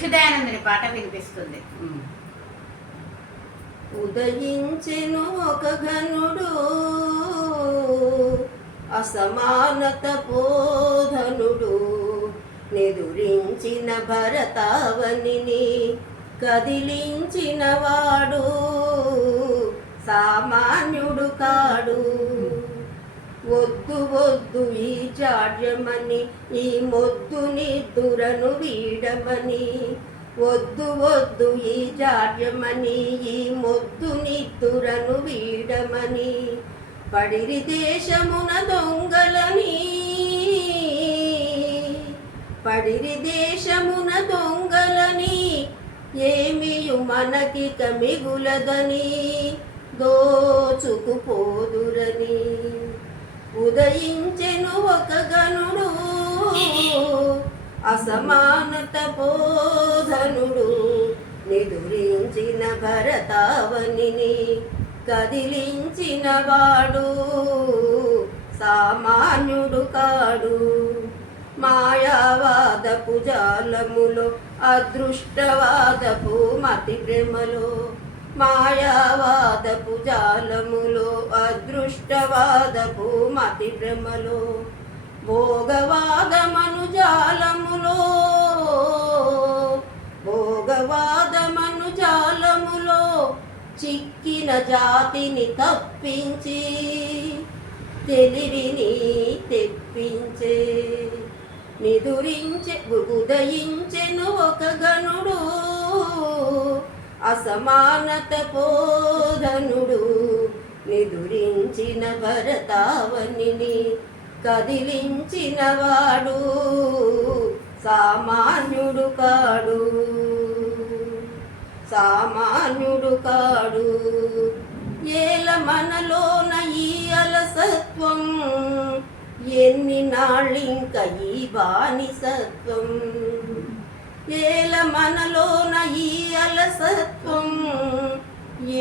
ఋషిదయానందుని పాట వినిపిస్తుంది. ఉదయించెను ఒక ఘనుడు అసమానత బోధనుడు, నిదురించిన భరతావనిని కదిలించిన వాడు సామాన్యుడు కాడు. వద్దు వద్దు ఈ జాడ్యమని, ఈ మొద్దు నిద్దురను వీడమని, వద్దు వద్దు ఈ జాడ్యమని, ఈ మొద్దు నిద్దురను వీడమని, పడిరి దేశమున దొంగలని, పడిరి దేశమున దొంగలని, ఏమియు మనకిక మిగులదని దోచుకుపోదురని. ఉదయించెను ఒక గనుడు అసమానత బోధనుడు, నిదురించిన భరతావనిని కదిలించిన వాడు సామాన్యుడు కాడు. మాయావాదపు జాలములో అదృష్టవాదపు మతి భ్రమలో, మాయావాదపు జాలములో అదృష్టవాదపు మతి భ్రమలో, భోగవాదమను జాలములో, భోగవాదమను జాలములో చిక్కిన జాతిని తప్పించి తెలివిని తెప్పించే. నిదురించే ఉదయించెను ఒక గనుడు అసమానత బోధనుడు, నిదురించిన భరతావనిని కదిలించిన వాడు సామాన్యుడు కాడు, సామాన్యుడు కాడు. ఏల మనలోన ఈ అలసత్వం, ఎన్ని నాళ్ళింక ఈ బానిసత్వం, ఏల మనలోన ఈ అలసత్వం,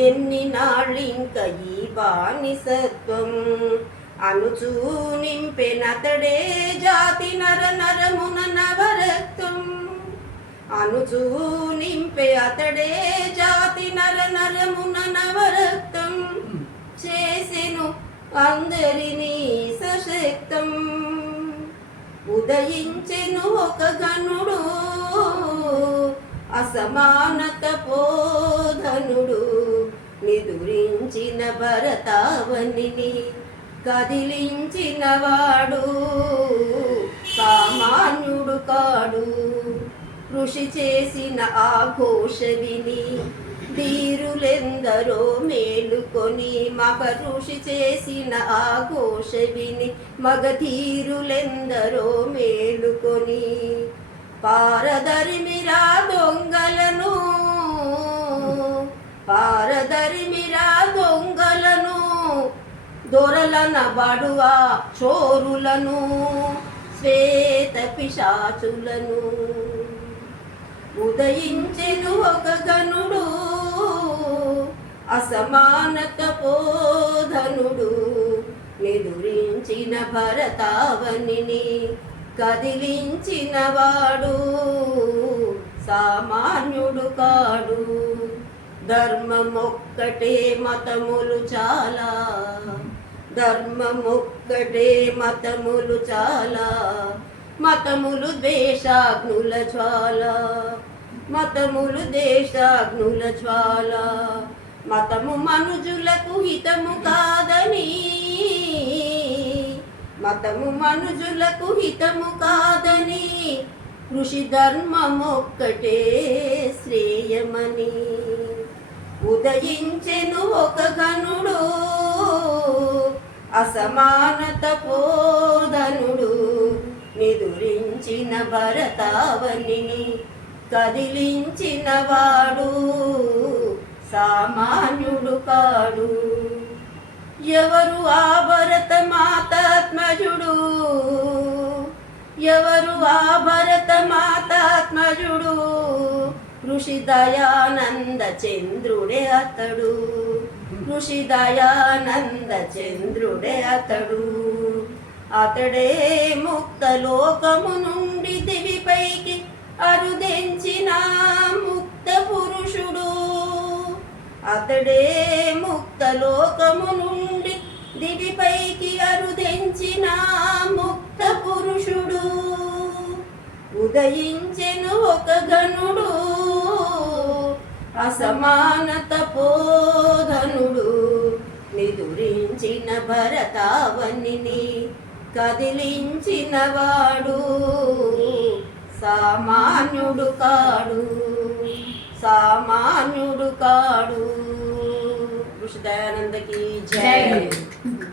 ఎన్ని నాళ్ళింక ఈ బానిసత్వం, అనుచూ నింపెనతడే జాతి నర నరమున నవరక్తం, అనుచూ నింపే అతడే జాతి నర నరమున నవరక్తం, చేసెను అందరినీ సశక్తం. ఉదయించెను ఒక గనుడు అసమానత బోధనుడు, నిదురించిన భరతావనిని కదిలించిన వాడు సామాన్యుడు కాడు. కృషి చేసిన ఆ ఘోష విని ధీరులెందరో మేలుకొని, మగ ఋషి చేసిన ఆ ఘోష విని మగధీరులెందరో మేలుకొని, పారదరిమిరా దొంగలను, పారదరిమిరా దొంగలను, దొరలన బడువా చోరులను, శ్వేత పిశాచులను. ఉదయించెను ఒక గనుడు అసమానత బోధనుడు, నిదురించిన భరతావనిని కదిలించిన వాడు సామాన్యుడు కాడు. ధర్మమొక్కటే మతములు చాలా, ధర్మమొక్కటే మతములు చాలా, మతములు ద్వేషాగ్నుల జ్వాల, మతములు దేశాగ్నుల జ్వాల, మతము మనుజులకు హితము కాదని, మతము మనుజులకు హితము కాదని, కృషి ధర్మమొక్కటే శ్రేయమని. ఉదయించెను ఒక గనుడు అసమానత బోధనుడు, నిదురించిన భరతావనిని కదిలించిన వాడు సామాన్యుడు కాడు. ఎవరు ఆ భరత మాతాత్మజుడు, ఎవరు ఆ భరత మాతాత్మజుడు, ఋషి దయానంద చంద్రుడే అతడు, ఋషి దయానంద చంద్రుడే అతడు. అతడే ముక్త లోకము నుండి దివిపైకి అరుదెంచిన అతడే ముక్తలోకము నుండి దివిపైకి అరుదెంచిన ముక్త పురుషుడు. ఉదయించెను ఒక గనుడు అసమానత పోధనుడు. నిదురించిన భరతావనిని కదిలించిన వాడు సామాన్యుడు కాడు, సామాన్యుడు కాడు. ఋషి దయానందకి జై.